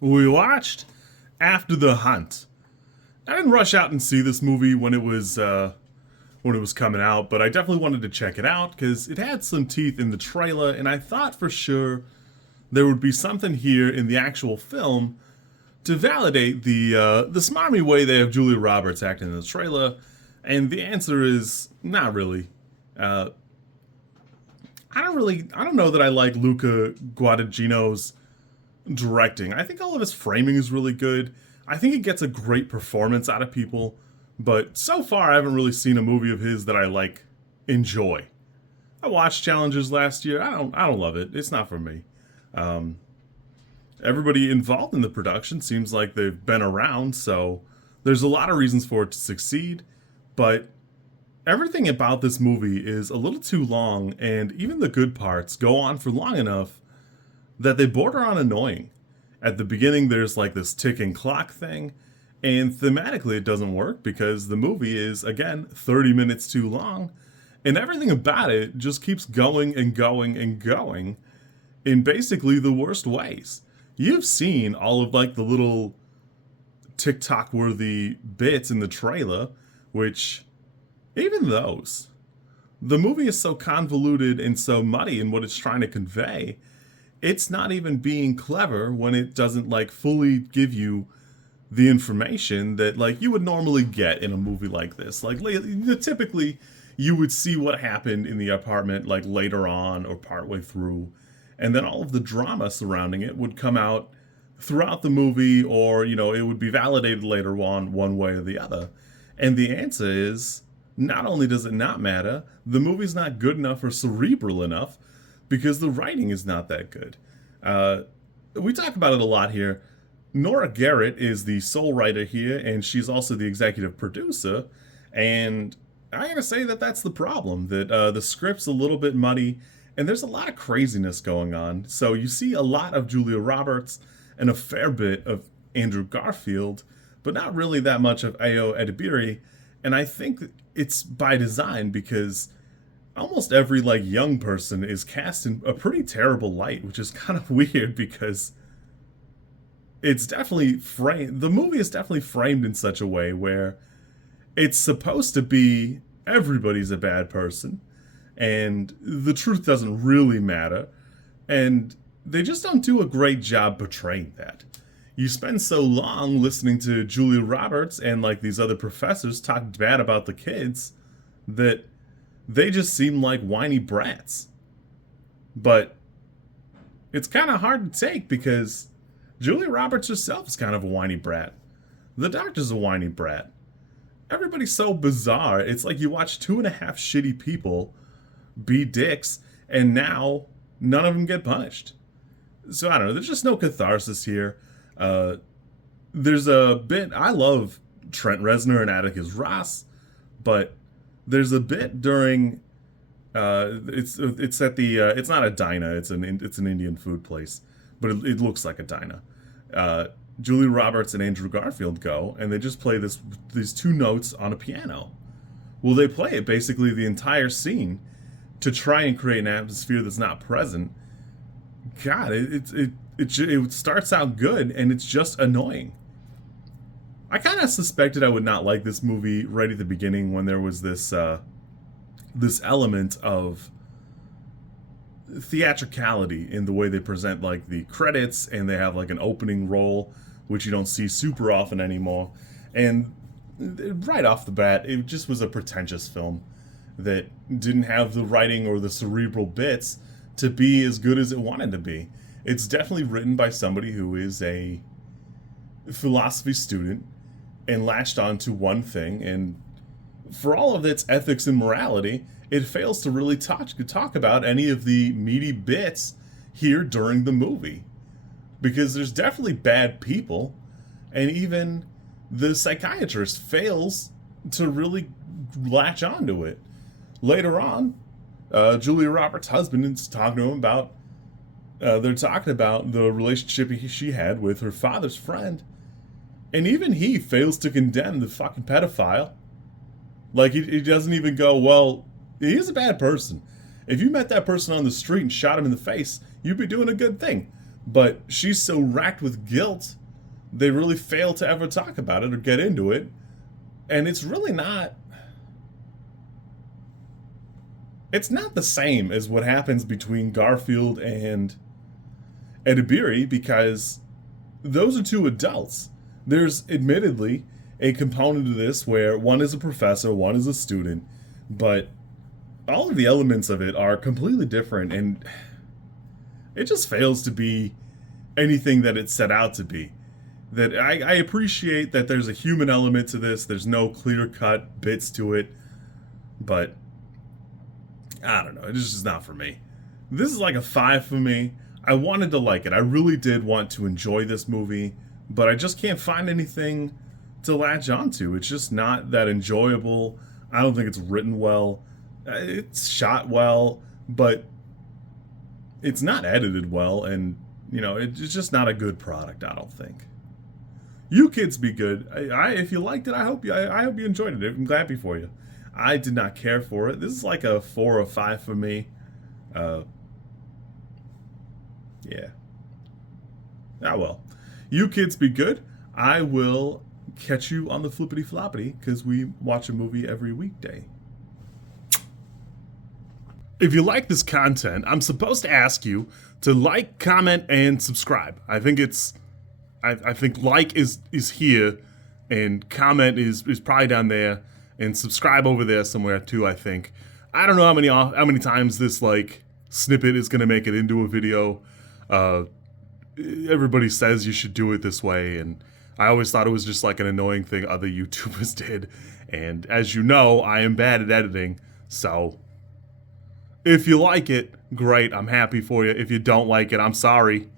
We watched After the Hunt. I didn't rush out and see this movie when it was coming out, but I definitely wanted to check it out because it had some teeth in the trailer, and I thought for sure there would be something here in the actual film to validate the smarmy way they have Julia Roberts acting in the trailer. And the answer is not really. Uh, I don't know that I like Luca Guadagnino's directing. I think all of his framing is really good. I think he gets a great performance out of people, but so far I haven't really seen a movie of his that I like enjoy. I watched Challengers last year. I don't love it. It's not for me. Um, Everybody involved in the production seems like they've been around, so there's a lot of reasons for it to succeed, but everything about this movie is a little too long, and even the good parts go on for long enough that they border on annoying. At the beginning, there's like this ticking clock thing, and thematically, it doesn't work because the movie is, again, 30 minutes too long, and everything about it just keeps going and going and going in basically the worst ways. You've seen all of like the little TikTok worthy bits in the trailer, which, even those, the movie is so convoluted and so muddy in what it's trying to convey, it's not even being clever when it doesn't like fully give you the information that like you would normally get in a movie like this. Like typically you would see what happened in the apartment like later on or partway through, and then all of the drama surrounding it would come out throughout the movie, or it would be validated later on one way or the other. And the answer is, not only does it not matter, the movie's not good enough or cerebral enough because the writing is not that good. Uh, we talk about it a lot here. Nora Garrett is the sole writer here, and she's also the executive producer. And I gotta say that that's the problem. That the script's a little bit muddy, and there's a lot of craziness going on. So you see a lot of Julia Roberts and a fair bit of Andrew Garfield, but not really that much of Ao Edebiri. And I think it's by design because almost every like young person is cast in a pretty terrible light, which is kind of weird because it's definitely framed. The movie is definitely framed in such a way where it's supposed to be everybody's a bad person, and the truth doesn't really matter, and they just don't do a great job portraying that. You spend so long listening to Julia Roberts and like these other professors talk bad about the kids that they just seem like whiny brats. But it's kind of hard to take because Julia Roberts herself is kind of a whiny brat. The doctor's a whiny brat. Everybody's so bizarre. It's like you watch two and a half shitty people be dicks, and now none of them get punished. So I don't know. There's just no catharsis here. Uh, there's a bit. I love Trent Reznor and Atticus Ross, but there's a bit during. It's at the. It's not a diner. It's an Indian food place, but it looks like a diner. Julia Roberts and Andrew Garfield go, and they just play these two notes on a piano. Well, they play it basically the entire scene to try and create an atmosphere that's not present. God, it starts out good and it's just annoying. I kind of suspected I would not like this movie right at the beginning when there was this element of theatricality in the way they present like the credits, and they have like an opening roll which you don't see super often anymore. And right off the bat, it just was a pretentious film that didn't have the writing or the cerebral bits to be as good as it wanted to be. It's definitely written by somebody who is a philosophy student and latched on to one thing, and for all of its ethics and morality, it fails to really talk about any of the meaty bits here during the movie. Because there's definitely bad people, and even the psychiatrist fails to really latch onto it. Later on, Julia Roberts' husband is talking to him about, they're talking about the relationship she had with her father's friend, and even he fails to condemn the fucking pedophile. Like, he doesn't even go, well, he is a bad person. If you met that person on the street and shot him in the face, you'd be doing a good thing. but she's so racked with guilt, they really fail to ever talk about it or get into it. And it's really not. It's not the same as what happens between Garfield and Edebiri, because those are two adults. There's admittedly a component of this where one is a professor, one is a student, but all of the elements of it are completely different, and it just fails to be anything that it set out to be. That I appreciate that there's a human element to this, there's no clear-cut bits to it, but I don't know, it's just not for me. This is like a 5 for me. I wanted to like it. I really did want to enjoy this movie, but I just can't find anything to latch onto. It's just not that enjoyable. I don't think it's written well. It's shot well, but it's not edited well, and it's just not a good product, I don't think. You kids be good. If you liked it, I hope you enjoyed it. I'm happy for you. I did not care for it. This is like a 4 or 5 for me. Yeah. Ah, well. You kids be good. I will catch you on the flippity floppity, because we watch a movie every weekday. If you like this content, I'm supposed to ask you to like, comment, and subscribe. I think like is here, and comment is probably down there, and subscribe over there somewhere too, I think. I don't know how many times this like snippet is gonna make it into a video. Everybody says you should do it this way, and I always thought it was just like an annoying thing other YouTubers did. And as you know, I am bad at editing, so if you like it, great, I'm happy for you. If you don't like it, I'm sorry.